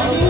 Daddy.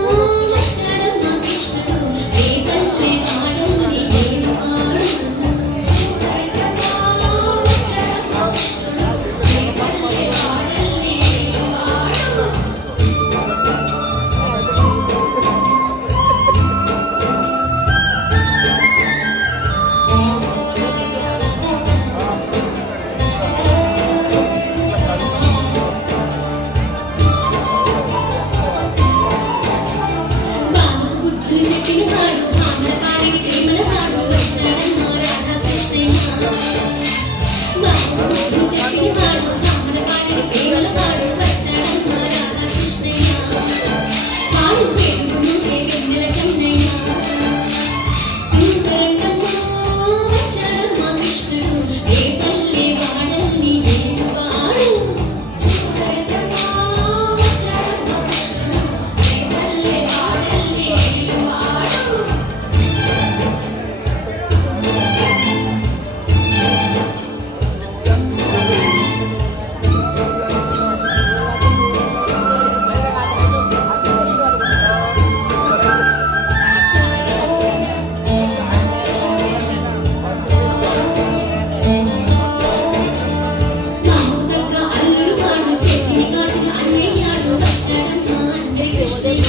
Thank you.